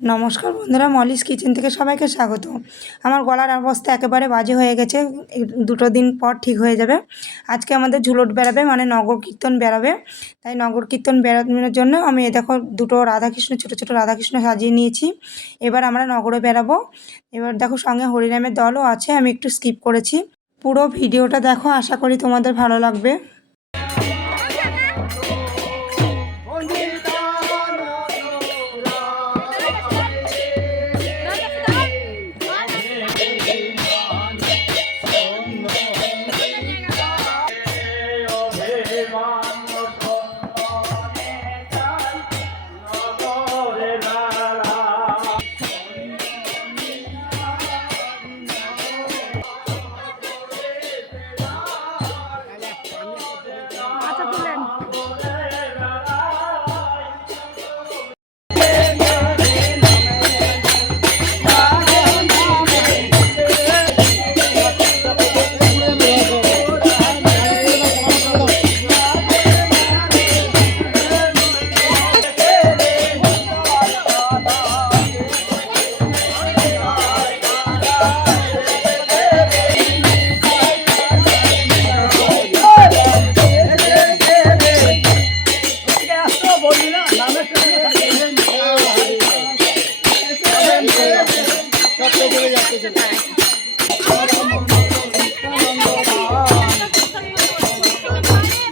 নমস্কার বন্ধুরা, Molly's kitchen থেকে সবাইকে স্বাগত। আমার গলার অবস্থা একেবারে বাজে হয়ে গেছে, দুটো দিন পর ঠিক হয়ে যাবে। আজকে আমাদের ঝুলট বেরাবে, মানে নগর কীর্তন বেরাবে। তাই নগর কীর্তন বেরানোর জন্য আমি দেখো দুটো রাধাকৃষ্ণ, ছোটো ছোটো রাধাকৃষ্ণ সাজিয়ে নিয়েছি। এবার আমরা নগরে বেরাবো। এবার দেখো সঙ্গে হরিনামের দলও আছে, আমি একটু স্কিপ করেছি। পুরো ভিডিওটা দেখো, আশা করি তোমাদের ভালো লাগবে।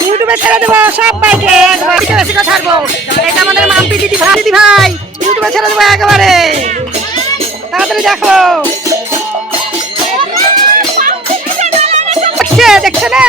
ইউটিউবে ছেড়ে দেবো সবাইকে, একবার বেশি কথা ছাড়বো। এটা আমাদের মাম্পি দিদি ভাই ইউটিউবে ছেড়ে দেবো একেবারে, তাড়াতাড়ি দেখো। দেখছে না?